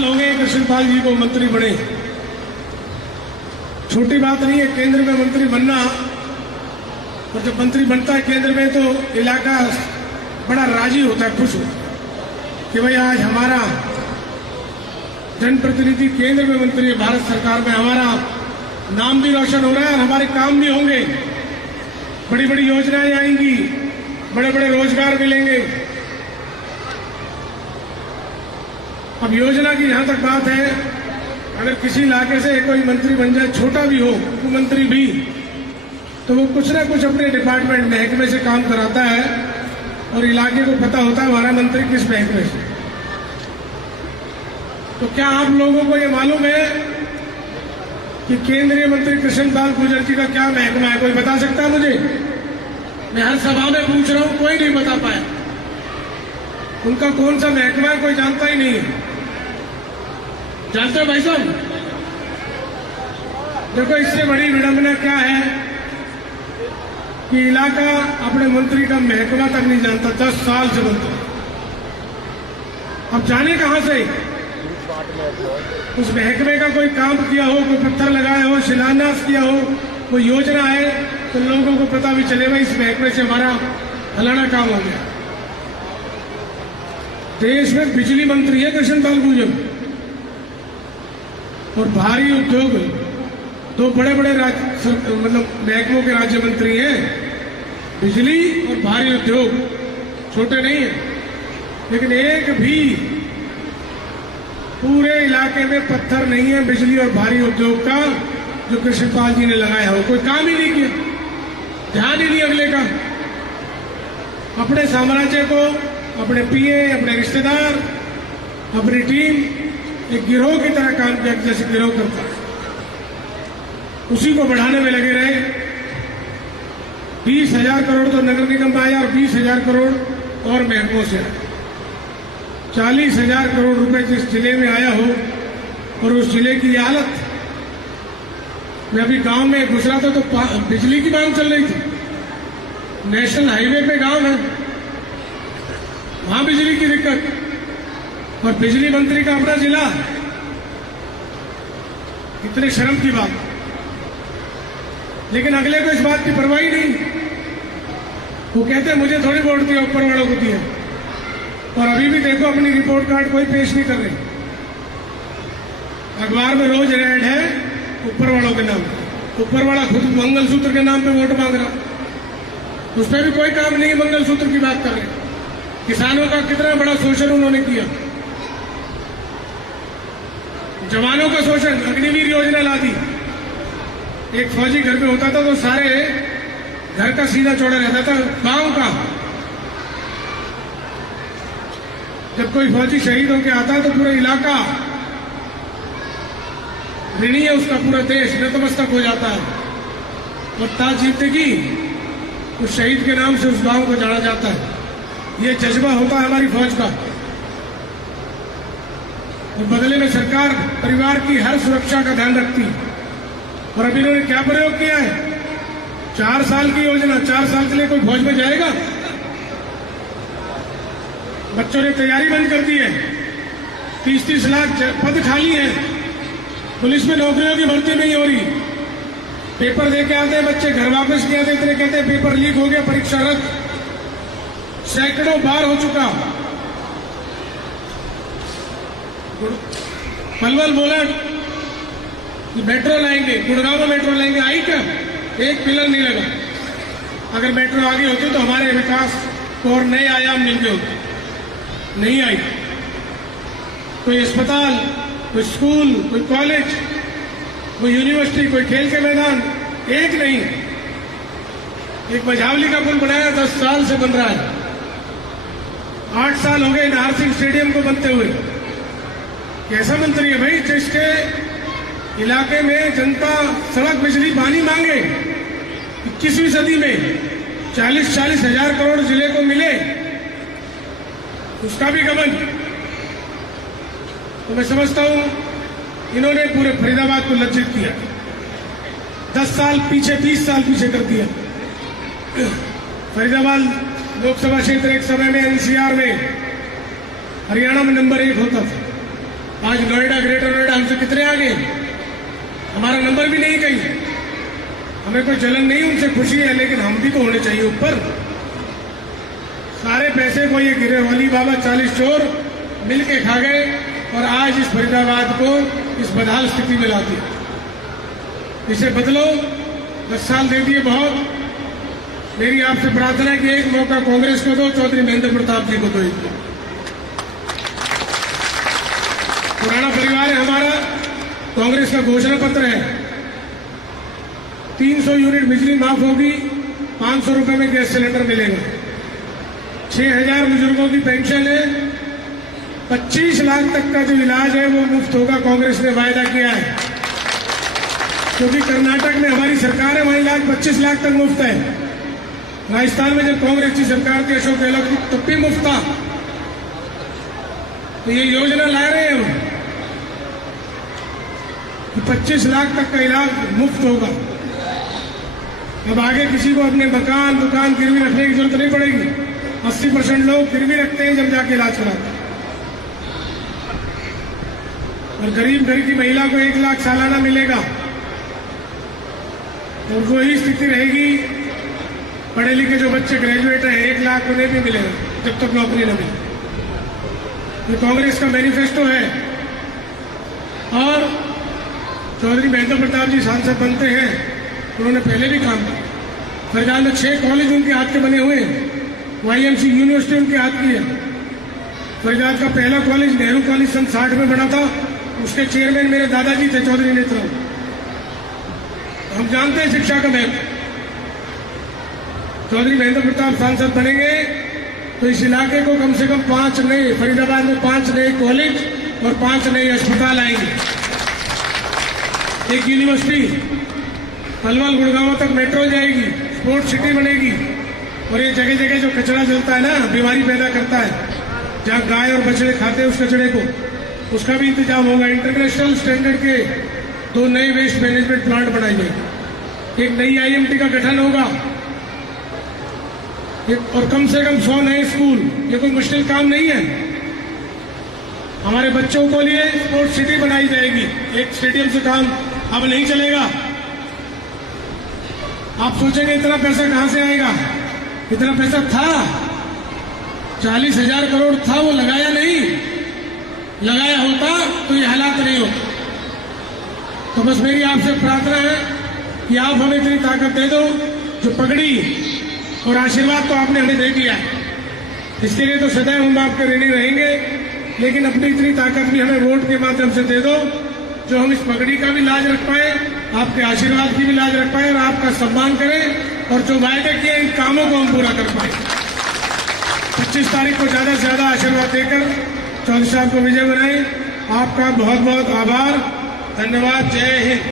साल हो गए कृष्णपाल जी को मंत्री बने। छोटी बात नहीं है केंद्र में मंत्री बनना, और जब मंत्री बनता है केंद्र में तो इलाका बड़ा राजी होता है, खुश होता है कि भाई आज हमारा जनप्रतिनिधि केंद्र में मंत्री है, भारत सरकार में हमारा नाम भी रोशन हो रहा है और हमारे काम भी होंगे, बड़ी बड़ी योजनाएं आएंगी, बड़े बड़े रोजगार मिलेंगे। अब योजना की जहां तक बात है, अगर किसी इलाके से कोई मंत्री बन जाए, छोटा भी हो, उपमंत्री भी, तो वो कुछ ना कुछ अपने डिपार्टमेंट महकमे से काम कराता है और इलाके को पता होता है हमारा मंत्री किस महकमे से। तो क्या आप लोगों को ये मालूम है कि केंद्रीय मंत्री कृष्णपाल गुर्जर जी का क्या महकमा है? कोई बता सकता है मुझे? मैं हर सभा में पूछ रहा हूं, कोई नहीं बता पाया। उनका कौन सा महकमा है कोई जानता ही नहीं है। जानते हो भाई साहब? देखो, इससे बड़ी विडंबना क्या है कि इलाका अपने मंत्री का महकमा तक नहीं जानता, 10 साल से मंत्री। अब जाने कहां से उस महकमे का कोई काम किया हो, कोई पत्थर लगाया हो, शिलान्यास किया हो, कोई योजना है, तो लोगों को पता भी चले भाई इस महकमे से हमारा फलाना काम हो गया। देश में बिजली मंत्री है कृष्णपाल गुर्जर और भारी उद्योग, दो बड़े बड़े मतलब महकमों के राज्य मंत्री हैं, बिजली और भारी उद्योग, छोटे नहीं है। लेकिन एक भी पूरे इलाके में पत्थर नहीं है बिजली और भारी उद्योग का जो कृष्णपाल जी ने लगाया हो। कोई काम ही नहीं किया, ध्यान ही नहीं अगले का। अपने साम्राज्य को, अपने पीए, अपने रिश्तेदार, अपनी टीम एक गिरोह की तरह काम किया, जैसे गिरोह करता है, उसी को बढ़ाने में लगे रहे। 20,000 करोड़ तो नगर निगम में आया और 20,000 करोड़ और महकमों से आया। 40,000 करोड़ रुपए जिस जिले में आया हो और उस जिले की हालत। मैं अभी गांव में घुस रहा था तो बिजली की मांग चल रही थी। नेशनल हाईवे पे गांव है, वहां बिजली की दिक्कत और बिजली मंत्री का अपना जिला। इतने शर्म की बात। लेकिन अगले को इस बात की परवाह ही नहीं। वो कहते हैं मुझे थोड़ी वोट दिया, ऊपर वालों को दिया। और अभी भी देखो अपनी रिपोर्ट कार्ड कोई पेश नहीं कर रहे। अखबार में रोज ऐड है ऊपर वालों के नाम। ऊपर वाला खुद मंगलसूत्र के नाम पे वोट मांग रहा, उस पर भी कोई काम नहीं। मंगलसूत्र की बात कर रहे। किसानों का कितना बड़ा शोषण उन्होंने किया, जवानों का शोषण। अग्निवीर योजना ला दी। एक फौजी घर पे होता था तो सारे घर का सीधा चौड़ा रहता था, गांव का। जब कोई फौजी शहीद होकर आता है तो पूरा इलाका ऋणी है, उसका पूरा देश नतमस्तक हो जाता है और ताजीदगी उस शहीद के नाम से उस गांव को जाना जाता है। ये जज्बा होता है हमारी फौज का। और बदले में सरकार परिवार की हर सुरक्षा का ध्यान रखती है। और अभी इन्होंने क्या प्रयोग किया है? 4 साल की योजना। 4 साल के लिए कोई फौज में जाएगा? बच्चों ने तैयारी बंद कर दी है। 30-30 लाख पद खाली हैं। पुलिस में नौकरियों की भर्ती नहीं हो रही। पेपर दे के आते हैं बच्चे, घर वापस नहीं आते। इतने कहते हैं पेपर लीक हो गया, परीक्षा रद्द। सैकड़ों बार हो चुका। पलवल बोला कि मेट्रो लाएंगे, गुड़गांव में मेट्रो लाएंगे। आई क्या? एक पिलर नहीं लगा। अगर मेट्रो आगे होती तो हमारे विकास को और नए आयाम मिल गए होते। नहीं आई। कोई अस्पताल, कोई स्कूल, कोई कॉलेज, कोई यूनिवर्सिटी, कोई खेल के मैदान, एक नहीं। एक मझावली का पुल बनाया, 10 साल से बन रहा है। 8 साल हो गए नाहर सिंह स्टेडियम को बनते हुए। कैसा मंत्री है भाई जिसके इलाके में जनता सड़क, बिजली, पानी मांगे? 21वीं सदी में 40-40 हजार करोड़ जिले को मिले, उसका भी गबन। तो मैं समझता हूं इन्होंने पूरे फरीदाबाद को लज्जित किया। 10 साल पीछे, 20 साल पीछे कर दिया। फरीदाबाद लोकसभा क्षेत्र एक समय में एनसीआर में हरियाणा में नंबर 1 होता था। आज नोएडा, ग्रेटर नोएडा हमसे कितने आगे हैं, हमारा नंबर भी नहीं कहीं। हमें कोई जलन नहीं, उनसे खुशी है, लेकिन हम भी तो होने चाहिए ऊपर। सारे पैसे को ये गिरे वाली बाबा 40 चोर मिलके खा गए और आज इस फरीदाबाद को इस बदहाल स्थिति में ला दिया। इसे बदलो। 10 साल दे दिए बहुत। मेरी आपसे प्रार्थना है कि एक मौका कांग्रेस को दो, चौधरी महेंद्र प्रताप जी को दो। एक पुराना परिवार है हमारा। कांग्रेस का घोषणा पत्र है, 300 यूनिट बिजली माफ होगी, 500 रुपए में गैस सिलेंडर मिलेगा, 6000 बुजुर्गों की पेंशन है, 25 लाख तक का जो इलाज है वो मुफ्त होगा। कांग्रेस ने वायदा किया है, क्योंकि कर्नाटक में हमारी सरकार है, वहां इलाज 25 लाख तक मुफ्त है। राजस्थान में जब कांग्रेस की सरकार थी अशोक गहलोत की, तब भी मुफ्त था। तो ये योजना ला रहे हैं हम कि 25 लाख तक का इलाज मुफ्त होगा। अब आगे किसी को अपने मकान दुकान गिरवी रखने की जरूरत नहीं पड़ेगी। 80% लोग गिरवी रखते हैं जब जाके इलाज कराते हैं। और गरीब घर की महिला को 1 लाख सालाना मिलेगा। और वही स्थिति रहेगी, पढ़े लिखे जो बच्चे ग्रेजुएट हैं 1 लाख उन्हें भी मिलेगा जब तक नौकरी न मिले। ये कांग्रेस का मैनिफेस्टो है। और चौधरी महेंद्र प्रताप जी सांसद बनते हैं, उन्होंने पहले भी काम किया। फरीदाबाद में 6 कॉलेज उनके हाथ के बने हुए हैं। YMC यूनिवर्सिटी उनके हाथ की है। फरीदाबाद का पहला कॉलेज नेहरू कॉलेज सन 60 में बना था, उसके चेयरमैन मेरे दादाजी थे, चौधरी नेतराम। हम जानते हैं शिक्षा का महत्व। चौधरी महेंद्र प्रताप सांसद बनेंगे तो इस इलाके को कम से कम 5 नए, फरीदाबाद में 5 नए कॉलेज और 5 नए अस्पताल आएंगे, 1 यूनिवर्सिटी, पलवल गुड़गांव तक मेट्रो जाएगी, स्पोर्ट सिटी बनेगी। और ये जगह जगह जो कचरा जलता है ना, बीमारी पैदा करता है, जहां गाय और बछड़े खाते हैं उस कचरे को, उसका भी इंतजाम होगा। इंटरनेशनल स्टैंडर्ड के 2 नए वेस्ट मैनेजमेंट प्लांट बनाए जाएंगे, एक नई IMT का गठन होगा, और कम से कम 100 नए स्कूल। ये कोई मुश्किल काम नहीं है। हमारे बच्चों को लिए स्पोर्ट्स सिटी बनाई जाएगी। एक स्टेडियम से काम अब नहीं चलेगा। आप सोचेंगे इतना पैसा कहां से आएगा? इतना पैसा था, 40,000 करोड़ था, वो लगाया नहीं। लगाया होता तो ये हालात नहीं होते। तो बस मेरी आपसे प्रार्थना है कि आप हमें इतनी ताकत दे दो, जो पगड़ी और आशीर्वाद तो आपने हमें दे दिया है, इसके लिए तो सदैव हम आपके ऋणी रहेंगे। लेकिन अपनी इतनी ताकत भी हमें वोट के माध्यम से दे दो, जो हम इस पगड़ी का भी लाज रख पाए, आपके आशीर्वाद की भी लाज रख पाए और आपका सम्मान करें, और जो वायदे किए इन कामों को हम पूरा कर पाए। 25 तारीख को ज्यादा से ज्यादा आशीर्वाद देकर चौधरी साहब को विजय बनाएं। आपका बहुत बहुत आभार, धन्यवाद। जय हिंद।